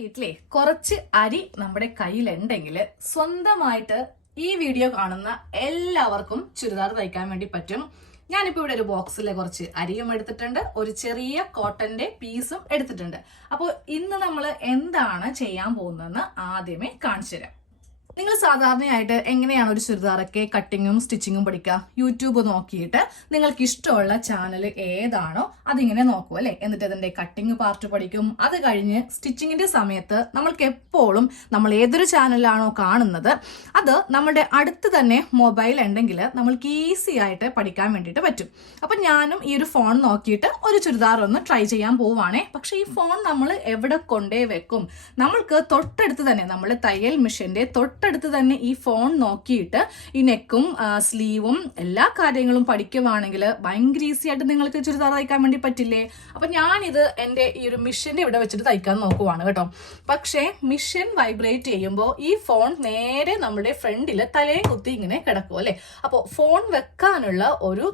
വീട്ടിലെ കുറച്ച് അരി നമ്മുടെ കയ്യിലുണ്ടെങ്കിൽ സ്വന്തമായിട്ട് ഈ വീഡിയോ കാണുന്ന എല്ലാവർക്കും ചുരിദാർ തയ്ക്കാൻ വേണ്ടി പറ്റും. ഞാനിപ്പോൾ ഇവിടെ ഒരു ബോക്സിലെ കുറച്ച് അരിയും എടുത്തിട്ടുണ്ട്. ഒരു ചെറിയ കോട്ടന്റെ പീസും എടുത്തിട്ടുണ്ട്. അപ്പോൾ ഇന്ന് നമ്മൾ എന്താണ് ചെയ്യാൻ പോകുന്നതെന്ന് ആദ്യമേ കാണിച്ചു തരാം നിങ്ങൾ സാധാരണയായിട്ട് എങ്ങനെയാണ് ഒരു ചുരിദാറൊക്കെ കട്ടിങ്ങും സ്റ്റിച്ചിങ്ങും പഠിക്കുക? യൂട്യൂബ് നോക്കിയിട്ട് നിങ്ങൾക്ക് ഇഷ്ടമുള്ള ചാനൽ ഏതാണോ അതിങ്ങനെ നോക്കും അല്ലേ? എന്നിട്ട് അതിന്റെ കട്ടിങ് പാർട്ട് പഠിക്കും. അത് കഴിഞ്ഞ് സ്റ്റിച്ചിങ്ങിന്റെ സമയത്ത് നമ്മൾക്ക് എപ്പോഴും നമ്മൾ ഏതൊരു ചാനലാണോ കാണുന്നത് അത് നമ്മുടെ അടുത്ത് തന്നെ മൊബൈൽ ഉണ്ടെങ്കിൽ നമ്മൾക്ക് ഈസി ആയിട്ട് പഠിക്കാൻ വേണ്ടിയിട്ട് പറ്റും. അപ്പം ഞാനും ഈ ഒരു ഫോൺ നോക്കിയിട്ട് ഒരു ചുരിദാർ ഒന്ന് ട്രൈ ചെയ്യാൻ പോവുകയാണേ പക്ഷേ ഈ ഫോൺ നമ്മൾ എവിടെ കൊണ്ടേ വെക്കും? നമ്മൾക്ക് തൊട്ടടുത്ത് തന്നെ നമ്മുടെ തയ്യൽ മെഷീന്റെ തൊട്ടടുത്ത് തന്നെ ഈ ഫോൺ നോക്കിയിട്ട് ഈ നെക്കും സ്ലീവും എല്ലാ കാര്യങ്ങളും പഠിക്കുവാണെങ്കിൽ ഭയങ്കര ഈസി ആയിട്ട് നിങ്ങൾക്ക് ചുരിദാർ തയ്ക്കാൻ വേണ്ടി പറ്റില്ലേ? അപ്പൊ ഞാനിത് എന്റെ ഈ ഒരു മിഷീന്റെ ഇവിടെ വെച്ചിട്ട് തയ്ക്കാൻ നോക്കുവാണ് കേട്ടോ. പക്ഷേ മിഷൻ വൈബ്രേറ്റ് ചെയ്യുമ്പോൾ ഈ ഫോൺ നേരെ നമ്മുടെ ഫ്രണ്ടിൽ തലയെ കുത്തി ഇങ്ങനെ കിടക്കും അല്ലേ? അപ്പോൾ ഫോൺ വെക്കാനുള്ള ഒരു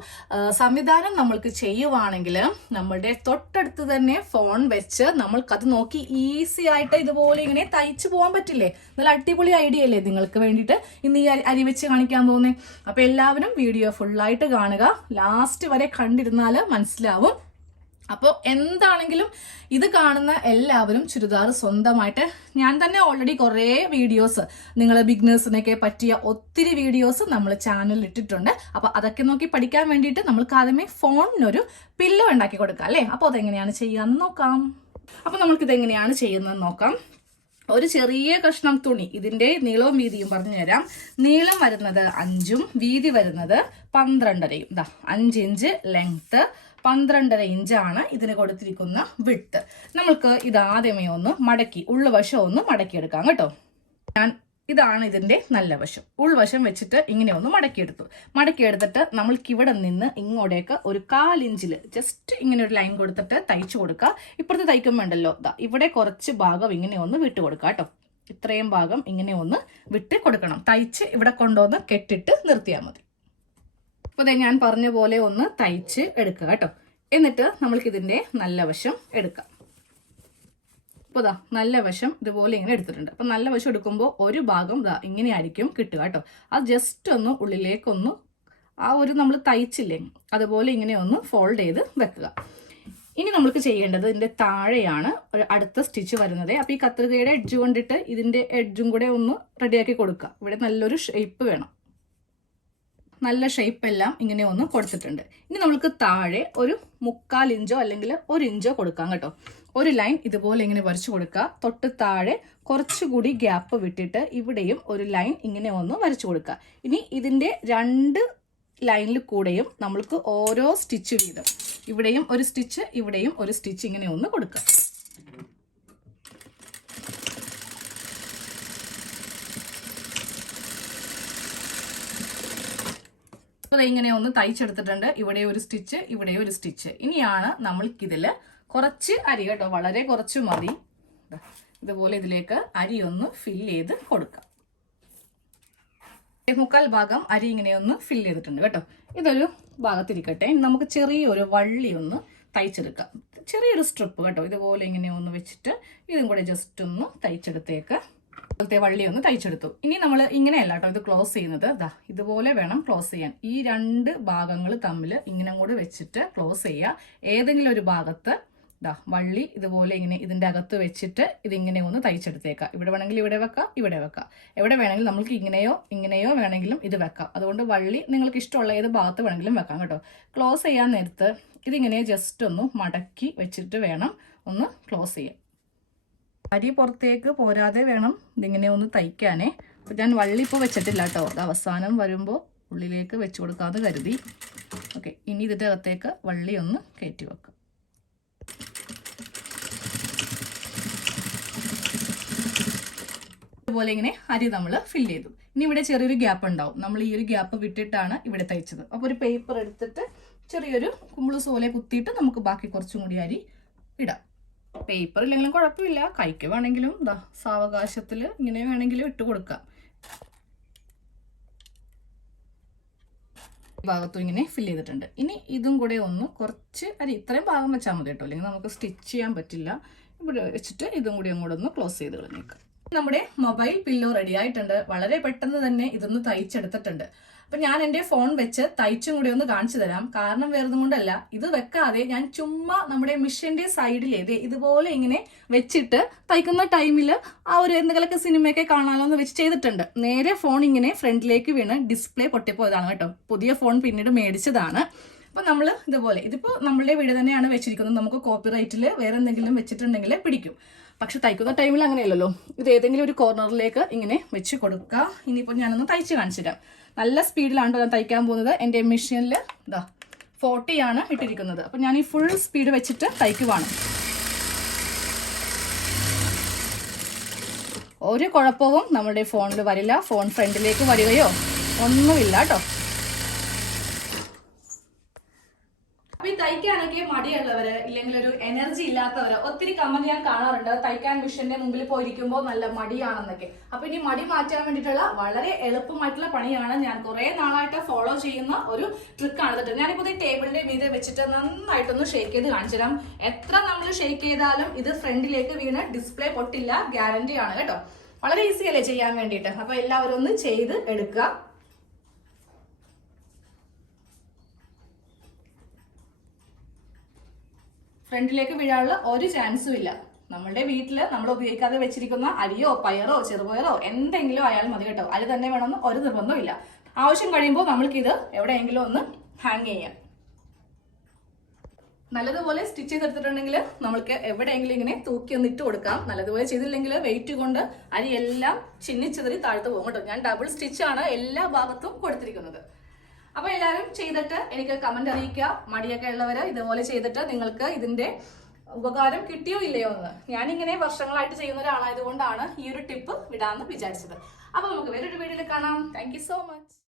സംവിധാനം നമ്മൾക്ക് ചെയ്യുവാണെങ്കിൽ നമ്മുടെ തൊട്ടടുത്ത് തന്നെ ഫോൺ വെച്ച് നമ്മൾക്കത് നോക്കി ഈസി ആയിട്ട് ഇതുപോലെ ഇങ്ങനെ തയ്ച്ചു പോകാൻ പറ്റില്ലേ? നല്ല അടിപൊളി ഐഡിയ അല്ലേ? നിങ്ങൾക്ക് വേണ്ടിയിട്ട്? ഇന്ന് ഈ അരി- വെച്ച് കാണിക്കാൻ പോകുന്നത് അപ്പൊ എല്ലാവരും വീഡിയോ ഫുള്ളായിട്ട് കാണുക. ലാസ്റ്റ് വരെ കണ്ടിരുന്നാൽ മനസ്സിലാവും. അപ്പോൾ എന്താണെങ്കിലും ഇത് കാണുന്ന എല്ലാവരും ചുരിദാർ സ്വന്തമായിട്ട്. ഞാൻ തന്നെ ഓൾറെഡി കുറേ വീഡിയോസ് നിങ്ങൾ ബിഗ്നേഴ്സിനൊക്കെ പറ്റിയ ഒത്തിരി വീഡിയോസ് നമ്മൾ ചാനലിൽ ഇട്ടിട്ടുണ്ട്. അപ്പോൾ അതൊക്കെ നോക്കി പഠിക്കാൻ വേണ്ടിയിട്ട് നമ്മൾക്ക് ആദ്യമേ ഫോണിനൊരു പില്ലോ ഉണ്ടാക്കി കൊടുക്കാം അല്ലേ? അപ്പോൾ അതെങ്ങനെയാണ് ചെയ്യാമെന്ന് നോക്കാം. അപ്പോൾ നമുക്കിത് എങ്ങനെയാണ് ചെയ്യുന്നതെന്ന് നോക്കാം. ഒരു ചെറിയ കഷ്ണം തുണി ഇതിന്റെ നീളവും വീതിയും പറഞ്ഞു തരാം. നീളം വരുന്നത് അഞ്ചും വീതി വരുന്നത് പന്ത്രണ്ടരയും. ഇതാ അഞ്ച് ഇഞ്ച് ലെങ്ത് പന്ത്രണ്ടര ഇഞ്ചാണ് ഇതിന് കൊടുത്തിരിക്കുന്ന വിട്ട് നമ്മൾക്ക് ഇത് ആദ്യമേ ഒന്ന് മടക്കി ഉള്ളുവശം ഒന്ന് മടക്കിയെടുക്കാം കേട്ടോ. ഞാൻ ഇതാണ് ഇതിന്റെ നല്ല വശം. ഉൾവശം വെച്ചിട്ട് ഇങ്ങനെ ഒന്ന് മടക്കിയെടുത്തു. മടക്കിയെടുത്തിട്ട് നമ്മൾക്ക് ഇവിടെ നിന്ന് ഇങ്ങോട്ടേക്ക് ഒരു കാലിഞ്ചിൽ ജസ്റ്റ് ഇങ്ങനെ ഒരു ലൈൻ കൊടുത്തിട്ട് തയ്ച്ചു കൊടുക്കുക. ഇപ്പുറത്ത് തയ്ക്കും വേണ്ടല്ലോ ഇവിടെ കുറച്ച് ഭാഗം ഇങ്ങനെ ഒന്ന് വിട്ട് കൊടുക്കുക കേട്ടോ. ഇത്രയും ഭാഗം ഇങ്ങനെ ഒന്ന് വിട്ട് കൊടുക്കണം. തയ്ച്ച് ഇവിടെ കൊണ്ടുവന്ന് കെട്ടിട്ട് നിർത്തിയാൽ മതി. അപ്പോൾ ഞാൻ പറഞ്ഞ പോലെ ഒന്ന് തയ്ച്ച് എടുക്കുക കേട്ടോ. എന്നിട്ട് നമ്മൾക്ക് ഇതിന്റെ നല്ല വശം എടുക്കാം. അപ്പോൾ ദാ നല്ല വശം ഇതുപോലെ ഇങ്ങനെ എടുത്തിട്ടുണ്ട്. അപ്പം നല്ല വശം എടുക്കുമ്പോൾ ഒരു ഭാഗം ദാ ഇങ്ങനെ ആയിരിക്കും കിട്ടുക കേട്ടോ. അത് ജസ്റ്റ് ഒന്ന് ഉള്ളിലേക്കൊന്ന് ആ ഒരു നമ്മൾ തയ്ച്ചില്ലേ? അതുപോലെ ഇങ്ങനെ ഒന്ന് ഫോൾഡ് ചെയ്ത് വെക്കുക. ഇനി നമ്മൾക്ക് ചെയ്യേണ്ടത് ഇതിന്റെ താഴെയാണ് ഒരു അടുത്ത സ്റ്റിച്ച് വരുന്നത്. അപ്പോൾ ഈ കത്രികയുടെ എഡ്ജ് കൊണ്ടിട്ട് ഇതിന്റെ എഡ്ജും കൂടെ ഒന്ന് റെഡിയാക്കി കൊടുക്കുക. ഇവിടെ നല്ലൊരു ഷേപ്പ് വേണം. നല്ല ഷേപ്പ് എല്ലാം ഇങ്ങനെ ഒന്ന് കൊടുത്തിട്ടുണ്ട്. ഇനി നമ്മൾക്ക് താഴെ ഒരു മുക്കാൽ ഇഞ്ചോ അല്ലെങ്കിൽ ഒരു ഇഞ്ചോ കൊടുക്കാം കേട്ടോ. ഒരു ലൈൻ ഇതുപോലെ ഇങ്ങനെ വരച്ചു കൊടുക്കുക. തൊട്ട് താഴെ കുറച്ചുകൂടി ഗ്യാപ്പ് വിട്ടിട്ട് ഇവിടെയും ഒരു ലൈൻ ഇങ്ങനെ ഒന്ന് വരച്ചു കൊടുക്കുക. ഇനി ഇതിന്റെ രണ്ട് ലൈനിൽ കൂടെയും നമ്മൾക്ക് ഓരോ സ്റ്റിച്ച് വീതം. ഇവിടെയും ഒരു സ്റ്റിച്ച് ഇവിടെയും ഒരു സ്റ്റിച്ച് ഇങ്ങനെ ഒന്ന് കൊടുക്കുക. ഇങ്ങനെ ഒന്ന് തയ്ച്ചെടുത്തിട്ടുണ്ട്. ഇവിടെ ഒരു സ്റ്റിച്ച് ഇവിടെ ഒരു സ്റ്റിച്ച് ഇനിയാണ് നമ്മൾക്കിതിൽ കുറച്ച് അരി കേട്ടോ വളരെ കുറച്ച് മതി. ഇതുപോലെ ഇതിലേക്ക് അരി ഒന്ന് ഫില്ല് ചെയ്ത് കൊടുക്കാം. മുക്കാൽ ഭാഗം അരി ഇങ്ങനെ ഒന്ന് ഫില്ല് ചെയ്തിട്ടുണ്ട് കേട്ടോ. ഇതൊരു ഭാഗത്തിരിക്കട്ടെ. നമുക്ക് ചെറിയൊരു വള്ളി ഒന്ന് തയ്ച്ചെടുക്കാം. ചെറിയൊരു സ്ട്രിപ്പ് കേട്ടോ ഇതുപോലെ ഇങ്ങനെ ഒന്ന് വെച്ചിട്ട് ഇതും കൂടെ ജസ്റ്റ് ഒന്ന് തയ്ച്ചെടുത്തേക്ക് അതുപോലത്തെ വള്ളി ഒന്ന് തയ്ച്ചെടുത്തു. ഇനി നമ്മൾ ഇങ്ങനെയല്ല കേട്ടോ ഇത് ക്ലോസ് ചെയ്യുന്നത്. ദാ ഇതുപോലെ വേണം ക്ലോസ് ചെയ്യാൻ. ഈ രണ്ട് ഭാഗങ്ങൾ തമ്മിൽ ഇങ്ങനെ കൂടെ വെച്ചിട്ട് ക്ലോസ് ചെയ്യുക. ഏതെങ്കിലും ഒരു ഭാഗത്ത് ദാ വള്ളി ഇതുപോലെ ഇങ്ങനെ ഇതിന്റെ അകത്ത് വെച്ചിട്ട് ഇതിങ്ങനെ ഒന്ന് തയ്ച്ചെടുത്തേക്കാം. ഇവിടെ വേണമെങ്കിൽ ഇവിടെ വെക്കാം ഇവിടെ വെക്കാം. എവിടെ വേണമെങ്കിലും നമുക്ക് ഇങ്ങനെയോ ഇങ്ങനെയോ വേണമെങ്കിലും ഇത് വെക്കാം. അതുകൊണ്ട് വള്ളി നിങ്ങൾക്ക് ഇഷ്ടമുള്ള ഏത് ഭാഗത്ത് വേണമെങ്കിലും വെക്കാം കേട്ടോ. ക്ലോസ് ചെയ്യാൻ നേരത്ത് ഇതിങ്ങനെ ജസ്റ്റ് ഒന്ന് മടക്കി വെച്ചിട്ട് വേണം ഒന്ന് ക്ലോസ് ചെയ്യാൻ. അരി പുറത്തേക്ക് പോരാതെ വേണം ഇതിങ്ങനെ ഒന്ന് തയ്ക്കാനേ. ഞാൻ വള്ളി ഇപ്പോൾ വെച്ചിട്ടില്ല കേട്ടോ. അത് അവസാനം വരുമ്പോൾ ഉള്ളിലേക്ക് വെച്ച് കൊടുക്കാമെന്ന് കരുതി. ഓക്കെ ഇനി ഇതിന്റെ അകത്തേക്ക് വള്ളി ഒന്ന് കയറ്റി വെക്കാം. ഇതുപോലെ ഇങ്ങനെ അരി നമ്മൾ ഫിൽ ചെയ്തു. ഇനി ഇവിടെ ചെറിയൊരു ഗ്യാപ്പ് ഉണ്ടാവും. നമ്മൾ ഈ ഒരു ഗ്യാപ്പ് വിട്ടിട്ടാണ് ഇവിടെ തയ്ച്ചത്. അപ്പോൾ ഒരു പേപ്പർ എടുത്തിട്ട് ചെറിയൊരു കുമ്പിൾ പോലെ കുത്തിയിട്ട് നമുക്ക് ബാക്കി കുറച്ചും കൂടി അരി ഇടാം. പേപ്പർ ഇല്ലെങ്കിലും കുഴപ്പമില്ല. കൈക്ക് വേണമെങ്കിലും ദാ സാവകാശത്തിൽ ഇങ്ങനെ വേണമെങ്കിലും ഇട്ട് കൊടുക്കാം. ഭാഗത്തും ഇങ്ങനെ ഫിൽ ചെയ്തിട്ടുണ്ട്. ഇനി ഇതും കൂടെ ഒന്ന് കുറച്ച് അരി ഇത്രയും ഭാഗം വെച്ചാൽ മതി കേട്ടോ. അല്ലെങ്കിൽ നമുക്ക് സ്റ്റിച്ച് ചെയ്യാൻ പറ്റില്ല. ഇവിടെ വെച്ചിട്ട് ഇതും കൂടി അങ്ങോട്ടൊന്ന് ക്ലോസ് ചെയ്ത് കളഞ്ഞേക്കാം. നമ്മുടെ മൊബൈൽ പില്ലോ റെഡി ആയിട്ടുണ്ട്. വളരെ പെട്ടെന്ന് തന്നെ ഇതൊന്ന് തയ്ച്ചെടുത്തിട്ടുണ്ട്. അപ്പൊ ഞാൻ എന്റെ ഫോൺ വെച്ച് തയ്ച്ചും കൂടി ഒന്ന് കാണിച്ചു തരാം. കാരണം വേറൊന്നും കൊണ്ടല്ല. ഇത് വെക്കാതെ ഞാൻ ചുമ്മാ നമ്മുടെ മിഷന്റെ സൈഡിലേത് ഇതുപോലെ ഇങ്ങനെ വെച്ചിട്ട് തയ്ക്കുന്ന ടൈമിൽ ആ ഒരു എന്തെങ്കിലുമൊക്കെ സിനിമയൊക്കെ കാണാമല്ലോ എന്ന് വെച്ച് ചെയ്തിട്ടുണ്ട്. നേരെ ഫോൺ ഇങ്ങനെ ഫ്രണ്ടിലേക്ക് വീണ് ഡിസ്പ്ലേ പൊട്ടിപ്പോയതാണ് കേട്ടോ. പുതിയ ഫോൺ പിന്നീട് മേടിച്ചതാണ്. അപ്പൊ നമ്മൾ ഇതുപോലെ ഇതിപ്പോ നമ്മളുടെ വീട് തന്നെയാണ് വെച്ചിരിക്കുന്നത്. നമുക്ക് കോപ്പിറൈറ്റിൽ വേറെ എന്തെങ്കിലും വെച്ചിട്ടുണ്ടെങ്കിൽ പിടിക്കും. പക്ഷെ തയ്ക്കുന്ന ടൈമിൽ അങ്ങനെയല്ലല്ലോ. ഇത് ഏതെങ്കിലും ഒരു കോർണറിലേക്ക് ഇങ്ങനെ വെച്ച് കൊടുക്കുക. ഇനിയിപ്പോൾ ഞാനൊന്ന് തയ്ച്ച് കാണിച്ചു നല്ല സ്പീഡിലാണ് ഞാൻ തയ്ക്കാൻ പോകുന്നത്. എന്റെ മെഷീനിൽ ഇതാ ഫോർട്ടിയാണ് ഇട്ടിരിക്കുന്നത്. അപ്പം ഞാൻ ഈ ഫുൾ സ്പീഡ് വെച്ചിട്ട് തയ്ക്കുവാണ്. ഒരു കുഴപ്പവും നമ്മുടെ ഫോണിൽ വരില്ല. ഫോൺ ഫ്രണ്ടിലേക്ക് വരികയോ ഒന്നുമില്ല കേട്ടോ അപ്പൊ ഈ തയ്ക്കാനൊക്കെ മടിയുള്ളവര് ഇല്ലെങ്കിൽ ഒരു എനർജി ഇല്ലാത്തവര് ഒത്തിരി കമന്റ് ഞാൻ കാണാറുണ്ട്. തയ്ക്കാൻ മിഷന്റെ മുമ്പിൽ പോയിരിക്കുമ്പോൾ നല്ല മടിയാണെന്നൊക്കെ. അപ്പൊ ഇനി മടി മാറ്റാൻ വേണ്ടിയിട്ടുള്ള വളരെ എളുപ്പമായിട്ടുള്ള പണിയാണ് ഞാൻ കുറെ നാളായിട്ട് ഫോളോ ചെയ്യുന്ന ഒരു ട്രിക്കാണ് കേട്ടോ. ഞാനിപ്പോ ഈ ടേബിളിന്റെ മീതെ വെച്ചിട്ട് നന്നായിട്ടൊന്ന് ഷേക്ക് ചെയ്ത് കാണിച്ചു തരാം എത്ര നമ്മൾ ഷേക്ക് ചെയ്താലും ഇത് ഫ്രണ്ടിലേക്ക് വീണ് ഡിസ്പ്ലേ പൊട്ടില്ല ഗ്യാരണ്ടി ആണ് കേട്ടോ. വളരെ ഈസി അല്ലേ ചെയ്യാൻ വേണ്ടിയിട്ട്? അപ്പൊ എല്ലാവരും ഒന്ന് ചെയ്ത് എടുക്കുക. ഫ്രണ്ടിലേക്ക് വീഴാനുള്ള ഒരു ചാൻസും ഇല്ല. നമ്മളുടെ വീട്ടിൽ നമ്മൾ ഉപയോഗിക്കാതെ വെച്ചിരിക്കുന്ന അരിയോ പയറോ ചെറുപയറോ എന്തെങ്കിലും ആയാലും മതി കേട്ടോ. അരി തന്നെ വേണമെന്ന് ഒരു നിർബന്ധവും ഇല്ല. ആവശ്യം കഴിയുമ്പോൾ നമ്മൾക്ക് ഇത് എവിടെയെങ്കിലും ഒന്ന് ഹാങ് ചെയ്യാം. നല്ലതുപോലെ സ്റ്റിച്ച് ചെയ്തെടുത്തിട്ടുണ്ടെങ്കിൽ നമ്മൾക്ക് എവിടെയെങ്കിലും ഇങ്ങനെ തൂക്കി ഒന്ന് ഇട്ട് കൊടുക്കാം. നല്ലതുപോലെ ചെയ്തില്ലെങ്കിൽ വെയിറ്റ് കൊണ്ട് അരി എല്ലാം ചിന്നിച്ചെതിരി താഴ്ത്തു പോകും കേട്ടോ. ഞാൻ ഡബിൾ സ്റ്റിച്ചാണ് എല്ലാ ഭാഗത്തും കൊടുത്തിരിക്കുന്നത്. അപ്പൊ എല്ലാവരും ചെയ്തിട്ട് എനിക്ക് കമന്റ് അറിയിക്കുക. മടിയൊക്കെ ഉള്ളവര് ഇതുപോലെ ചെയ്തിട്ട് നിങ്ങൾക്ക് ഇതിന്റെ ഉപകാരം കിട്ടിയോ ഇല്ലയോ എന്ന്. ഞാനിങ്ങനെ വർഷങ്ങളായിട്ട് ചെയ്യുന്ന ഒരാളായതുകൊണ്ടാണ് ഈ ഒരു ടിപ്പ് വിടാമെന്ന് വിചാരിച്ചത്. അപ്പൊ നമുക്ക് വേറൊരു വീഡിയോയിൽ കാണാം. Thank so much